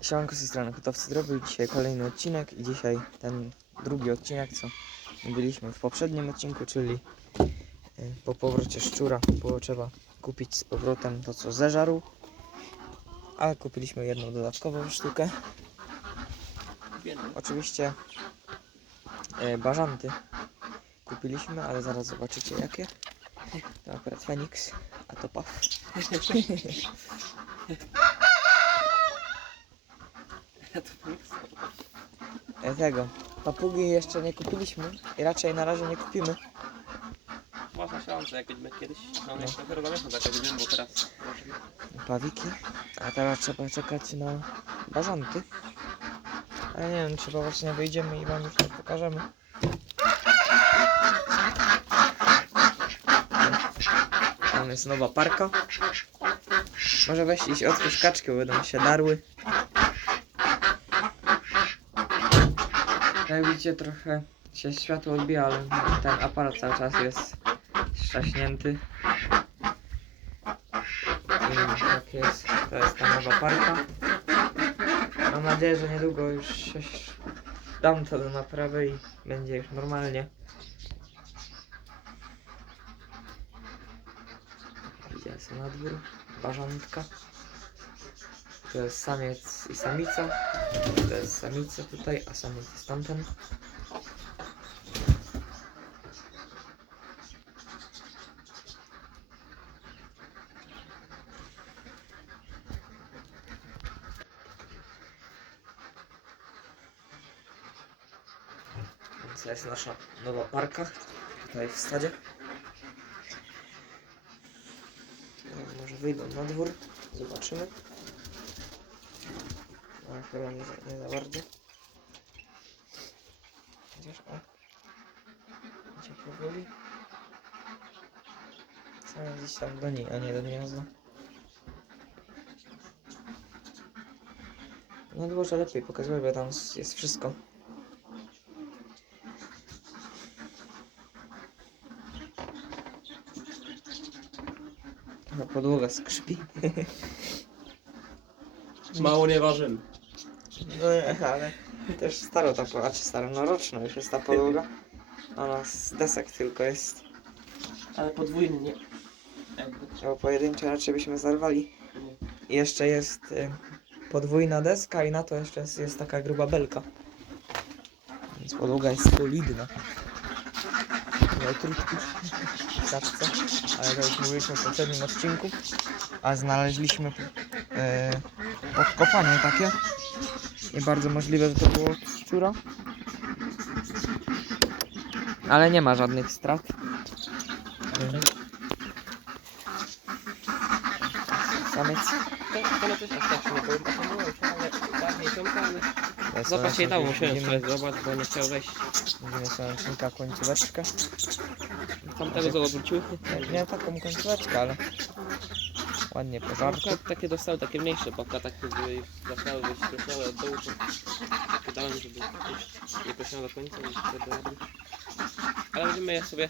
Siemanko z tej strony Kotowcy Droby. Dzisiaj kolejny odcinek i dzisiaj ten drugi odcinek, co byliśmy w poprzednim odcinku, czyli y, po powrocie szczura było trzeba kupić z powrotem to, co zeżarł. Ale kupiliśmy jedną dodatkową sztukę. Oczywiście y, bażanty kupiliśmy, ale zaraz zobaczycie jakie. To akurat Fenix, a to Paf. tego. Papugi jeszcze nie kupiliśmy i raczej na razie nie kupimy. Można szanse, jak będziemy kiedyś, no dopiero na miesiąc tak bo teraz Pawiki. A teraz trzeba czekać na bażanty. Ale nie wiem, trzeba właśnie wyjdziemy i wam już to pokażemy. Tam jest nowa parka. Może weź iść otwórz kaczki, bo będą się darły. Jak widzicie trochę się światło odbija, ale ten aparat cały czas jest strzaśnięty. I tak jest, to jest ta nowa parka. Mam nadzieję, że niedługo już się dam to do naprawy i będzie już normalnie. Gdzie jest na dwór? Bażantka. To jest samiec i samica. To jest samica tutaj, a samiec jest tamten. To jest nasza nowa parka tutaj w stadzie. No, może wyjdą na dwór, zobaczymy. No, chyba nie nie za bardzo. Chociaż o. Idzie powoli. Chcę gdzieś tam do niej, a nie do gniazda. Na dworze lepiej pokazuje, bo tam jest wszystko. Trochę podłoga skrzypi. mało nie ważymy. No nie, ale też staro ta podłoga, czy staro, no roczna już jest ta podłoga. Ona z desek tylko jest. Ale podwójnie. Bo pojedyncze raczej byśmy zarwali. I jeszcze jest y, podwójna deska i na to jeszcze jest, jest taka gruba belka. Więc podłoga jest solidna. Najkrótki w kaczce, ale to już mówiliśmy w poprzednim odcinku. A znaleźliśmy e, podkopanie takie. I bardzo możliwe, że to było szczura. Ale nie ma żadnych strat. Mhm. Samiec. To one też tak się nie powiem, to było już, ale dawniej ciągle, ale... Zobacz, nie dało mu się widzimy, zobacz, bo nie chciał wejść. widzimy słonecznika końcóweczkę. Tamtego go odwróciły. Nie, nie taką końcóweczkę, ale ładnie pożarty. Akurat takie dostały, takie mniejsze, bo akurat takie były już zaczynały być krośniałe od dołu, to dałem, żeby nie krośniało do końca i wtedy robił. Ale będziemy je sobie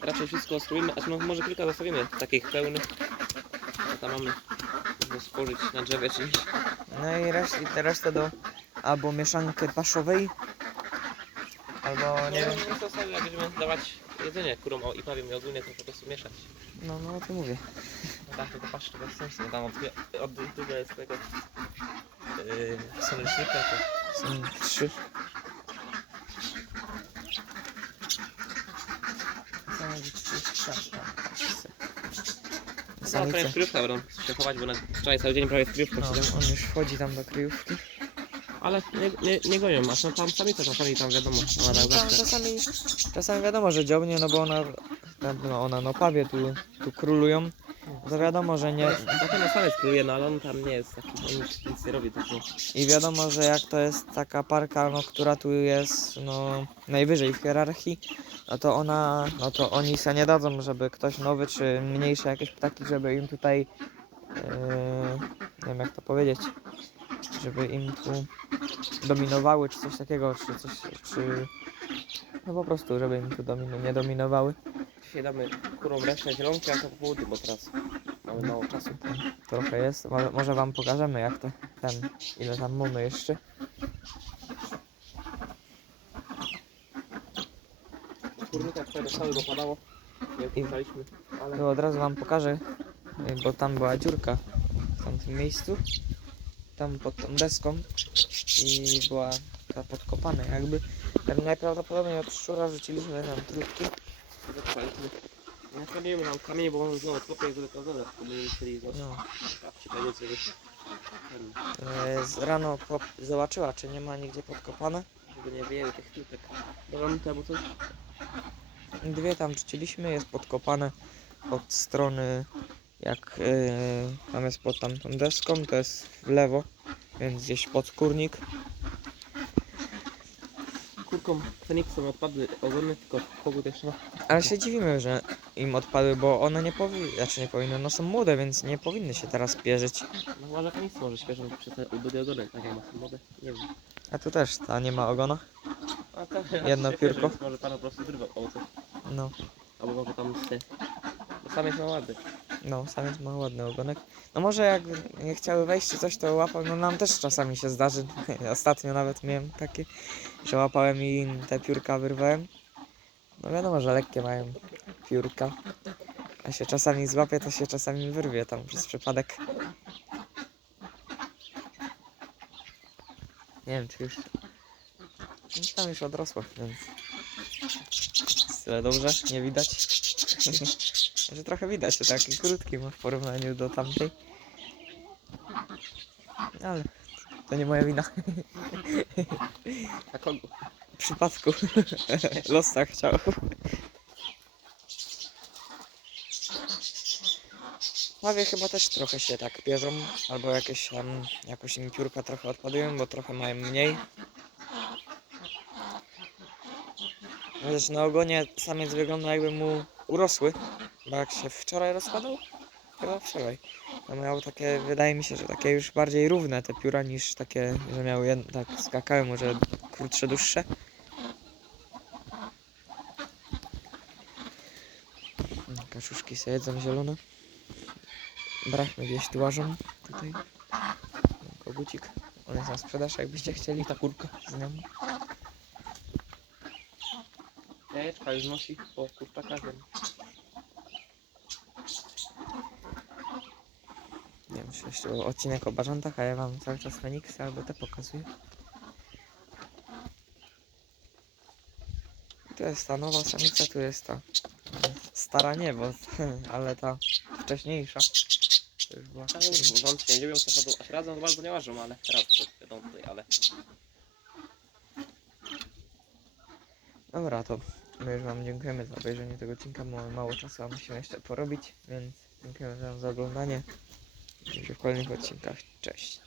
raczej wszystko spróbujemy, a no, może kilka zostawimy takich pełnych. A tam mamy do spożyć na drzewie czy. No i resztę, resztę do albo mieszankę paszowej, albo nie Nie wiem. wiem, co sobie, jak będziemy dawać jedzenie kurom o- i pawiem i ogólnie to po prostu mieszać. No, no o tym mówię. No tak, tylko patrz, to bez sensu, bo tam od, od tego jest tego yy, słonecznika, to Są trzy. No, Samice. pewnie w kryjówkach będą się chować, bo na wczoraj cały dzień prawie w kryjówkach No, on już wchodzi tam do kryjówki. Ale nie, nie, nie gonią, a są tam samice czasami tam wiadomo, ona No, tam czasami, czasami wiadomo, że dziobnie, no bo ona, tam, no ona no pawie tu, tu królują. To wiadomo, że nie, Potem na samiec króluje, no ale on tam nie jest taki, on nic, nic nie robi taki. I wiadomo, że jak to jest taka parka, no, która tu jest no, najwyżej w hierarchii, no to ona, no to oni se nie dadzą, żeby ktoś nowy czy mniejsze jakieś ptaki, żeby im tutaj, yy, nie wiem jak to powiedzieć, żeby im tu dominowały czy coś takiego, czy coś, czy no po prostu, żeby im tu domino, nie dominowały. Dzisiaj damy kurom resztę zielonki, a to po południu, bo teraz mamy mało czasu. Trochę jest. Może, może wam pokażemy jak to ten, ile tam mamy jeszcze. Kurnika wczoraj cały dopadało. Nie wpuszczaliśmy, ale To od razu wam pokażę, bo tam była dziurka w tamtym miejscu. Tam pod tą deską i była taka podkopana jakby. Tam najprawdopodobniej od szczura rzuciliśmy tam trutki. kamienimy nam kamień, bo on znowu kopie wylekowane. To będziemy znowu No. Y, z rano zobaczyła czy nie ma nigdzie podkopane. żeby nie wyjęły tych tutek. Dobra, no temu coś. Dwie tam rzuciliśmy, jest podkopane od strony jak yy, tam jest pod tamtą deską, to jest w lewo, więc gdzieś pod kurnik. Kurką Feniksem odpadły ogony, tylko kogut jeszcze ma. Ale się dziwimy, że im odpadły, bo one nie powinny, znaczy nie powinny, no są młode, więc nie powinny się teraz pierzyć. No chyba, że Feniks może świeżą przez te ubyty ogony, tak jak ma są młode. Nie wiem. A tu też ta nie ma ogona. A to Jedno się piórko. Może pan po prostu wyrwał owoce. No, Albo może tam z te. Bo sam jest ma ładny. No, samiec ma ładny ogonek. No może jak nie chciały wejść czy coś, to łapał, no nam też czasami się zdarzy. Ostatnio nawet miałem takie, że łapałem i te piórka wyrwałem. No wiadomo, że lekkie mają piórka. A się czasami złapie, to się czasami wyrwie tam przez przypadek. Nie wiem, czy już... No, tam już odrosło, więc... Tyle dobrze, nie widać. że trochę widać, że taki krótki ma w porównaniu do tamtej. Ale to nie moja wina. A kogo? W przypadku los tak chciał. Ławie chyba też trochę się tak bierzą, albo jakieś tam, jakoś im piórka trochę odpadują, bo trochę mają mniej. Chociaż na ogonie samiec wygląda jakby mu urosły, bo jak się wczoraj rozpadał, chyba wczoraj, to miał takie, wydaje mi się, że takie już bardziej równe te pióra niż takie, że miały tak skakały może krótsze, dłuższe. Kaczuszki sobie jedzą zielone. Brakmy gdzieś tu łażą tutaj. Kogucik. On jest na sprzedaż, jakbyście chcieli. Ta kurka z nią. Jajeczka już nosi po kurczakach. Nie wiem, czy jeszcze odcinek o bażantach, a ja wam cały czas Feniksy albo te pokazuję. I Tu jest ta nowa samica, tu jest ta stara nie, bo ale ta wcześniejsza. To już była. Wątpię, nie wiem co chodzą, aż razem bardzo nie łażą, ale to wiadomo tutaj, ale Dobra, to my już wam dziękujemy za obejrzenie tego odcinka. Mamy mało czasu, a musimy jeszcze porobić, więc dziękujemy wam za oglądanie. Widzimy się w kolejnych odcinkach. Cześć.